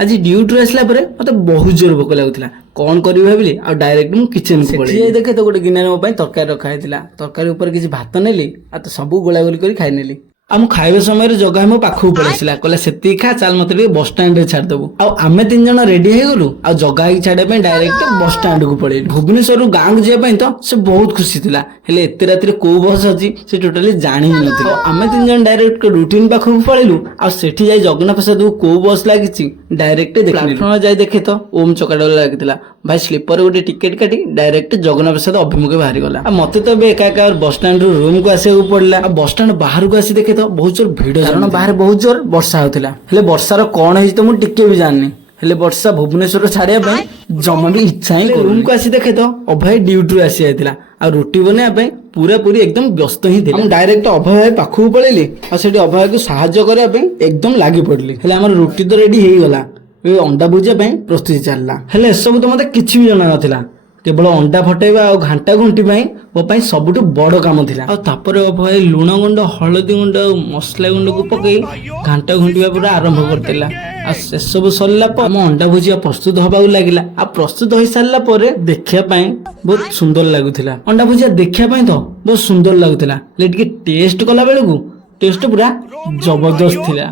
आज ड्यूटी आसला मत बहुत जोर भोक लगुला कौन करी भाविली आ डायरेक्ट मु किचन को पड़े देखे तो गोटे गिनार मो तरकारी रखा है तरकारी ऊपर किसी भात नेली आ तो सब गोला गोली कर खाई नेली आम खाଇବା ସମୟରେ ଜଗା ମୋ ପାଖକୁ ପଳେଇ ଆସିଲା କହିଲା ସେତିକି ଖା ଚାଲ ମତେ ଟିକେ ବସ୍ ଷ୍ଟାଣ୍ଡ ରେ ଛାଡିଦବୁ ଆଉ ଆମେ ତିନି ଜଣ ରେଡି ହେଇଗଲୁ ଆଉ ଜଗା ହେଇକି ଛାଡିବା ପାଇଁ ଡାଇରେକ୍ଟ ବସ୍ ଷ୍ଟାଣ୍ଡ କୁ ପଳେଇଲୁ ଭୁବନେଶ୍ୱରରୁ ଗାଁକୁ ଯିବା ପାଇଁ ତ ସେ ବହୁତ ଖୁସି ଥିଲା ହେଲେ ଏତେ ରାତିରେ କୋଉ ବସ୍ ଅଛି ସେ ଟୋଟାଲି ଜାଣି ହିଁ ନଥିଲା ଆମେ ତିନି ଜଣ ଡାଇରେକ୍ଟ ରୁଟିନ ପାଖକୁ ପଳେଇଲୁ ଆଉ ସେଠି ଯାଇ ଜଗନ୍ନାଥ ପ୍ରସାଦକୁ କୋଉ ବସ୍ ଲାଗିଛି ଡାଇରେକ୍ଟ ଦେଖିଲୁ ଯାଇ ଦେଖେ ତ ଓମ୍ ଚକାଡୋଲା ଲାଗିଥିଲା ଭାଇ ସ୍ଲିପର ଗୋଟେ ଟିକେଟ କାଟି ଡାଇରେକ୍ଟ ଜଗନ୍ନାଥ ପ୍ରସାଦ ଅଭିମୁଖେ ବାହାରି ଗଲା ଆଉ ମତେ ତ ଏବେ ଏକା ଏକା ବସ୍ ଷ୍ଟାଣ୍ଡ ରୁ ରୁମ କୁ ଆସିବାକୁ ପଡିଲା ଆଉ ବସ୍ ଷ୍ଟାଣ୍ଡ ବାହାରକୁ ଆସି ଦେଖେ ତ ବହୁତ ଜୋର ଭିଡ କାରଣ ବାହାରେ ବହୁତ ଜୋର ବର୍ଷା ହଉଥିଲା ହେଲେ ବର୍ଷାର କଣ ହେଇଛି ତ ମୁଁ ଟିକେ ବି ଜାଣିନି ହେଲେ ବର୍ଷା ଭୁବନେଶ୍ୱର ଛାଡିବା ପାଇଁ ଜମା ବି ଇଚ୍ଛା ହିଁ ରୁମକୁ ଆସି ଦେଖେ ତ ଅଭୟ ଡ୍ୟୁଟିରୁ ଆସି ଯାଇଥିଲା ଆଉ ରୁଟି ବନେଇବା ପାଇଁ ପୁରାପୁରି ଏକଦମ ବ୍ୟସ୍ତ ହିଁ ଥିଲା ମୁଁ ଡାଇରେକ୍ଟ ଅଭୟ ଭାଇ ପାଖକୁ ପଳେଇଲି ଆଉ ସେଠି ଅଭୟ ଭାଇକୁ ସାହାଯ୍ୟ କରିବା ପାଇଁ ଏକଦମ ଲାଗି ପଡିଲି ହେଲେ ଆମର ରୁଟି ତ ରେଡି ହେଇଗଲା ଅଣ୍ଡା ଭୁଜିଆ ପାଇଁ ପ୍ରସ୍ତୁତି ଚାଲିଲା ହେଲେ ଏସବୁ ତ ମତେ କିଛି ବି ଜଣା ନଥିଲା କେବଳ ଅଣ୍ଡା ଫଟେଇବା ଆଉ ଘାଣ୍ଟା ଘୁଣ୍ଟି ପାଇଁ ମୋ ପାଇଁ ସବୁଠୁ ବଡ କାମ ଥିଲା ଆଉ ତାପରେ ଅଭୟ ଲୁଣ ଗୁଣ୍ଡ ହଳଦୀ ଗୁଣ୍ଡ ଆଉ ମସଲା ଗୁଣ୍ଡକୁ ପକେଇ ଘାଣ୍ଟା ଘୁଣ୍ଟିବା ପୁରା ଆରମ୍ଭ କରିଦେଲା ଆଉ ସେସବୁ ସରିଲା ପରେ ଆମ ଅଣ୍ଡା ଭୁଜିଆ ପ୍ରସ୍ତୁତ ହବାକୁ ଲାଗିଲା ଆଉ ପ୍ରସ୍ତୁତ ହେଇସାରିଲା ପରେ ଦେଖିବା ପାଇଁ ବହୁତ ସୁନ୍ଦର ଲାଗୁଥିଲା ଅଣ୍ଡା ଭୁଜିଆ ଦେଖିବା ପାଇଁ ତ ବହୁତ ସୁନ୍ଦର ଲାଗୁଥିଲା ହେଲେ ଟିକେ ଟେଷ୍ଟ କଲା ବେଳକୁ ଟେଷ୍ଟ ପୁରା ଜବରଦସ୍ତ ଥିଲା।